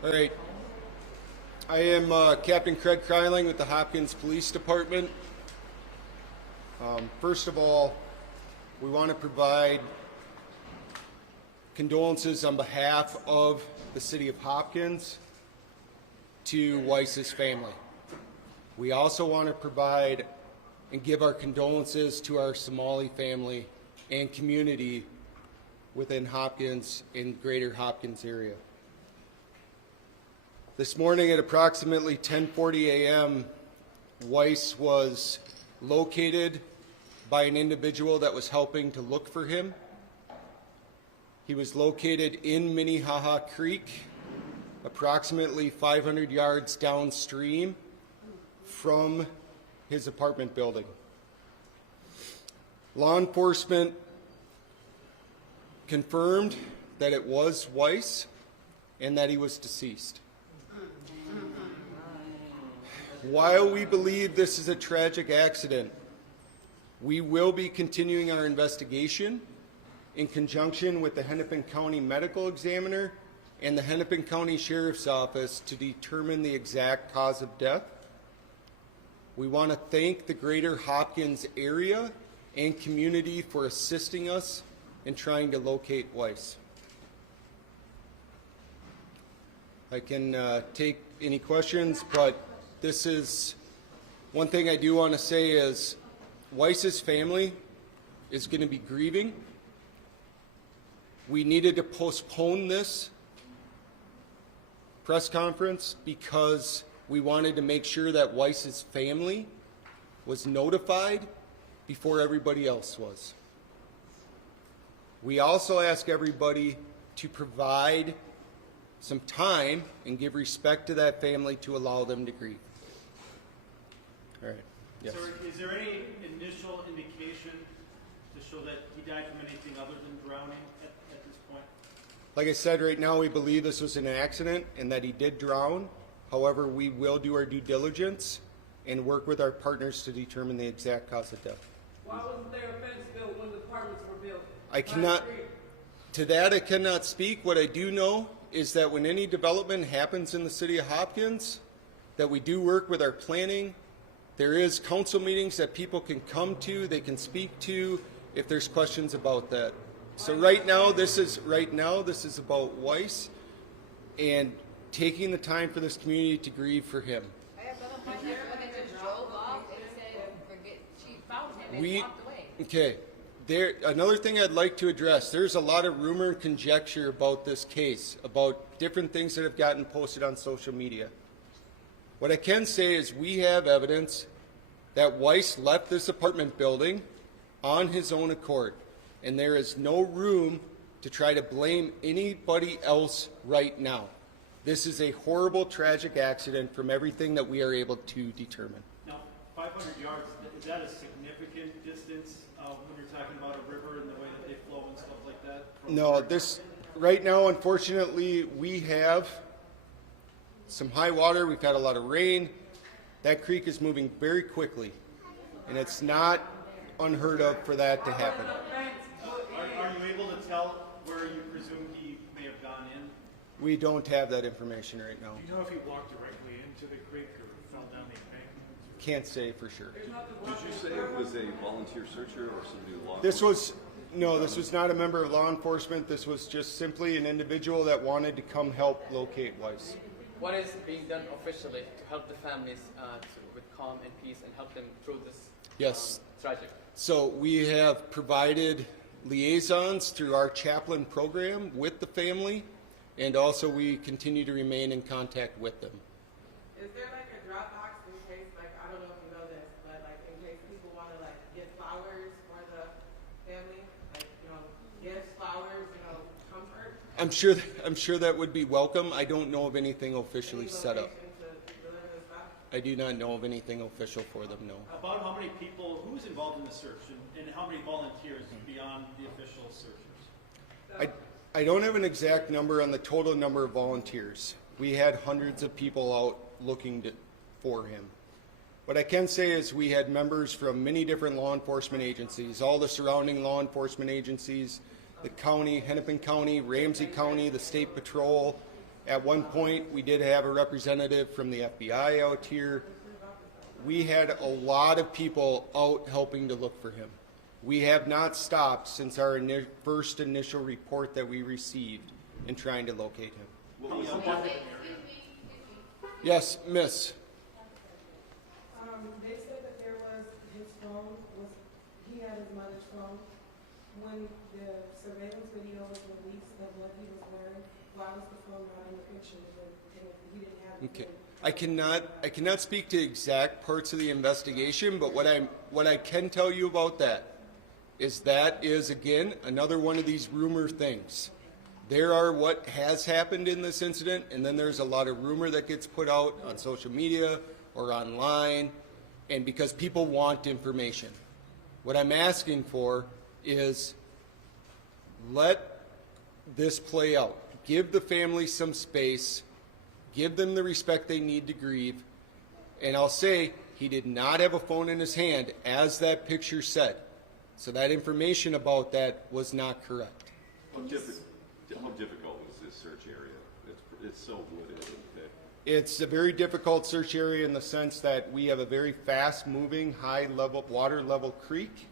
All right. I am Captain Craig Kryling with the Hopkins Police Department. First of all, we want to provide condolences on behalf of the city of Hopkins to Weiss's family. We also want to provide and give our condolences to our Somali family and community within Hopkins and greater Hopkins area. This morning at approximately 10:40 a.m., Weiss was located by an individual that was helping to look for him. He was located in Minnehaha Creek, approximately 500 yards downstream from his apartment building. Law enforcement confirmed that it was Weiss and that he was deceased. While we believe this is a tragic accident, we will be continuing our investigation in conjunction with the Hennepin County Medical Examiner and the Hennepin County Sheriff's Office to determine the exact cause of death. We want to thank the greater Hopkins area and community for assisting us in trying to locate Weiss. I can take any questions, but this is one thing I do want to say is Weiss's family is going to be grieving. We needed to postpone this press conference because we wanted to make sure that Weiss's family was notified before everybody else was. We also ask everybody to provide some time and give respect to that family to allow them to grieve. All right. Yes. So is there any initial indication to show that he died from anything other than drowning at this point? Like I said, right now we believe this was an accident and that he did drown. However, we will do our due diligence and work with our partners to determine the exact cause of death. Why wasn't there a fence built when the apartments were built? I cannot speak. What I do know is that when any development happens in the city of Hopkins, that we do work with our planning. There is council meetings that people can come to, they can speak to if there's questions about that. So right now this is about Weiss and taking the time for this community to grieve for him. I have another point there. When they just drove off and said she found him and walked away. Okay. Another thing I'd like to address, there's a lot of rumor and conjecture about this case, about different things that have gotten posted on social media. What I can say is we have evidence that Weiss left this apartment building on his own accord, and there is no room to try to blame anybody else right now. This is a horrible, tragic accident from everything that we are able to determine. Now, 500 yards, is that a significant distance when you're talking about a river and the way that they flow and stuff like that? No, right now, unfortunately, we have some high water. We've had a lot of rain. That creek is moving very quickly, and it's not unheard of for that to happen. Are you able to tell where you presume he may have gone in? We don't have that information right now. Do you know if he walked directly into the creek or fell down the embankment? Can't say for sure. Did you say it was a volunteer searcher or somebody who lost? This was not a member of law enforcement. This was just simply an individual that wanted to come help locate Weiss. What is being done officially to help the families with calm and peace and help them through this tragic? So we have provided liaisons through our chaplain program with the family, and also we continue to remain in contact with them. Is there like a drop box in case, like, I don't know if you know this, but like in case people want to like get flowers for the family, like, gifts, flowers, comfort? I'm sure that would be welcome. I don't know of anything officially set up. I do not know of anything official for them, no. About how many people, who's involved in the search, and how many volunteers beyond the official searchers? I don't have an exact number on the total number of volunteers. We had hundreds of people out looking for him. What I can say is we had members from many different law enforcement agencies, all the surrounding law enforcement agencies, the county, Hennepin County, Ramsey County, the State Patrol, At one point, we did have a representative from the FBI out here. We had a lot of people out helping to look for him. We have not stopped since our first initial report that we received in trying to locate him. Yes, miss. They said that there was his phone he had his mother's phone. When the surveillance video was released of what he was wearing, why was the phone not in the picture? He didn't have it. Okay. I cannot speak to exact parts of the investigation, but what I can tell you about that is again another one of these rumor things. There are what has happened in this incident, and then there's a lot of rumor that gets put out on social media or online, and because people want information. What I'm asking for is let this play out. Give the family some space. Give them the respect they need to grieve. And I'll say he did not have a phone in his hand, as that picture said. So that information about that was not correct. How difficult was this search area? It's so wooded. It's a very difficult search area in the sense that we have a very fast-moving, high-level, water-level creek,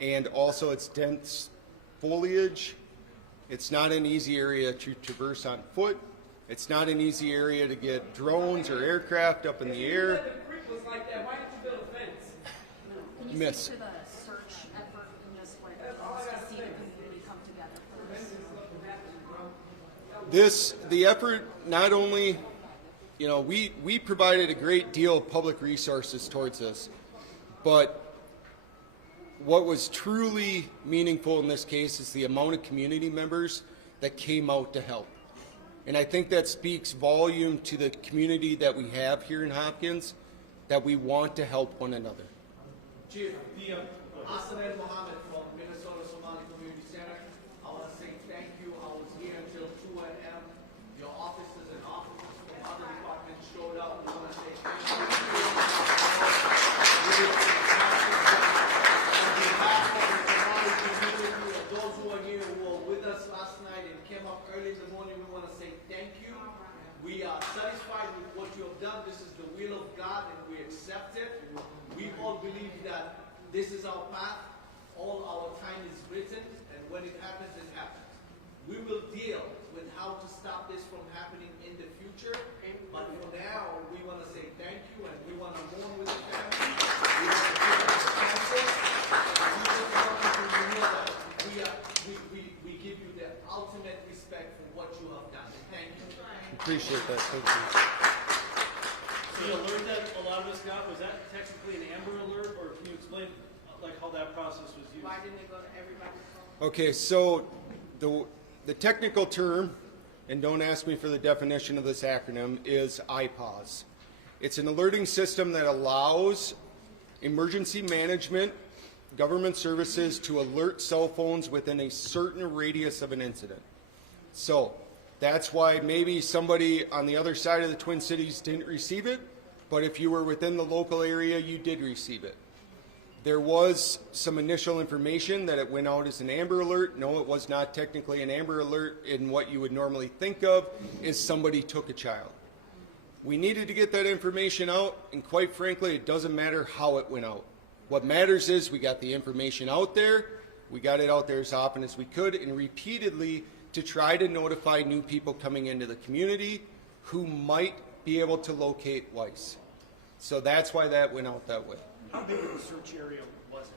and also it's dense foliage. It's not an easy area to traverse on foot. It's not an easy area to get drones or aircraft up in the air. The creek was like that. Why didn't you build a fence? Can you Miss. speak to the search effort and just what it means to see the community come together for this? The effort, not only, we provided a great deal of public resources towards this, but what was truly meaningful in this case is the amount of community members that came out to help. And I think that speaks volume to the community that we have here in Hopkins, that we want to help one another. Chief, Waeys Mohamed from Minnesota Somali Community Center. I want to say thank you. I was here until 2 a.m. Your officers and officers from other departments showed up. We want to say thank you. On behalf of the Somali community and those who are here who were with us last night and came up early in the morning, we want to say thank you. We are satisfied with what you have done. This is the will of God and we accept it. We all believe that this is our path. All our time is written, and when it happens, it happens. We will deal with how to stop this from happening in the future. But for now, we want to say thank you, and we want to mourn with the family. We want to give them a counsel. And we just want you to know that we give you the ultimate respect for what you have done. Thank you. Appreciate that. Thank you. So the alert that a lot of us got, was that technically an Amber Alert, or can you explain how that process was used? Why didn't it go to everybody's phone? Okay, so the technical term, and don't ask me for the definition of this acronym, is IPAWS. It's an alerting system that allows emergency management government services to alert cell phones within a certain radius of an incident. So that's why maybe somebody on the other side of the Twin Cities didn't receive it, but if you were within the local area, you did receive it. There was some initial information that it went out as an Amber Alert. No, it was not technically an Amber Alert in what you would normally think of is somebody took a child. We needed to get that information out, and quite frankly, it doesn't matter how it went out. What matters is we got the information out there, we got it out there as often as we could, and repeatedly to try to notify new people coming into the community who might be able to locate Weiss. So that's why that went out that way. How big of a search area was it?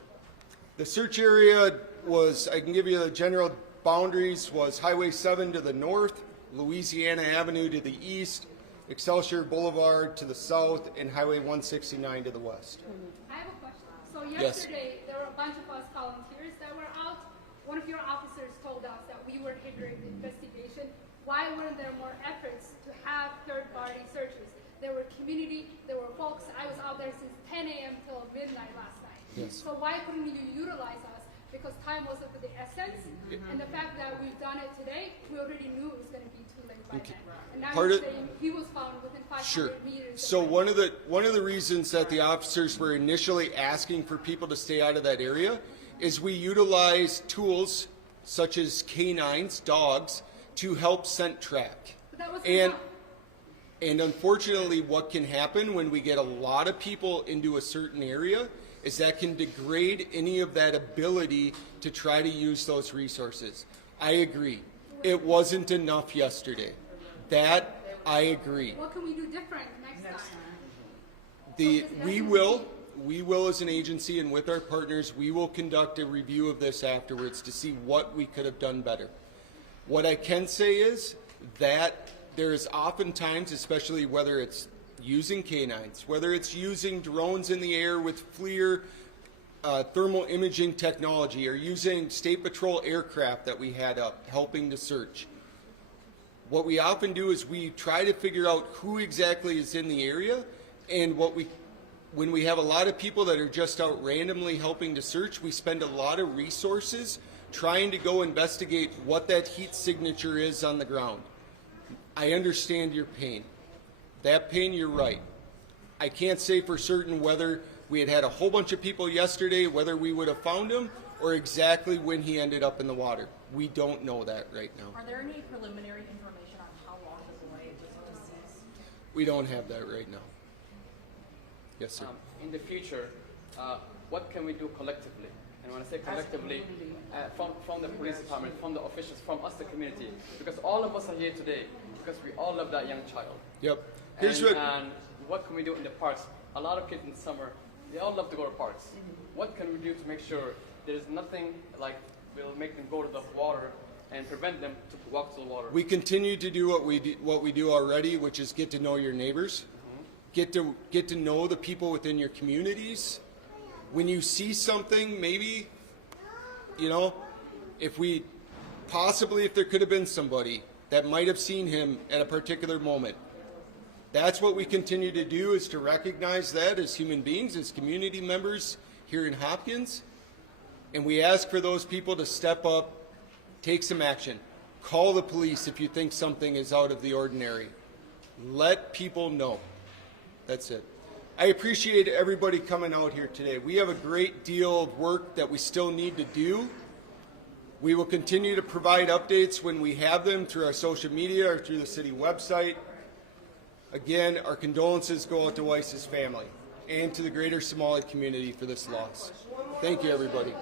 The search area was, I can give you the general boundaries, was Highway 7 to the north, Louisiana Avenue to the east, Excelsior Boulevard to the south, and Highway 169 to the west. I have a question. So Yes. yesterday, there were a bunch of us volunteers that were out. One of your officers told us that we were hindering the investigation. Why weren't there more efforts to have third-party searches? There were community, there were folks. I was out there since 10 a.m. till midnight last night. Yes. So why couldn't you utilize us? Because time was of the essence, and the fact that we've done it today, we already knew it was going to be too late by then. And now Part you're of- saying he was found within 500 Sure. meters. So of one of the reasons that the officers were initially asking for people to stay out of that area is we utilize tools such as canines, dogs, to help scent track. But that was And enough. And unfortunately, what can happen when we get a lot of people into a certain area is that can degrade any of that ability to try to use those resources. I agree. It wasn't enough yesterday. That I agree. What can we do different next time? We will as an agency and with our partners, we will conduct a review of this afterwards to see what we could have done better. What I can say is that there is oftentimes, especially whether it's using canines, whether it's using drones in the air with FLIR thermal imaging technology, or using State Patrol aircraft that we had up helping to search. What we often do is we try to figure out who exactly is in the area, and when we have a lot of people that are just out randomly helping to search, we spend a lot of resources trying to go investigate what that heat signature is on the ground. I understand your pain. That pain, you're right. I can't say for certain whether we had a whole bunch of people yesterday, whether we would have found him, or exactly when he ended up in the water. We don't know that right now. Are there any preliminary information on how long the boy was deceased? We don't have that right now. Yes, sir. In the future, what can we do collectively? And when I say collectively, from the police department, from the officials, from us, the community, because all of us are here today because we all love that young child. Yep. And what can we do in the parks? A lot of kids in the summer, they all love to go to parks. What can we do to make sure there's nothing like will make them go to the water and prevent them to walk to the water? We continue to do what we do already, which is get to know your neighbors, get to know the people within your communities. When you see something, maybe, if there could have been somebody that might have seen him at a particular moment. That's what we continue to do, is to recognize that as human beings, as community members here in Hopkins. And we ask for those people to step up, take some action. Call the police if you think something is out of the ordinary. Let people know. That's it. I appreciate everybody coming out here today. We have a great deal of work that we still need to do. We will continue to provide updates when we have them through our social media or through the city website. Again, our condolences go out to Weiss's family and to the greater Somali community for this loss. Thank you, everybody.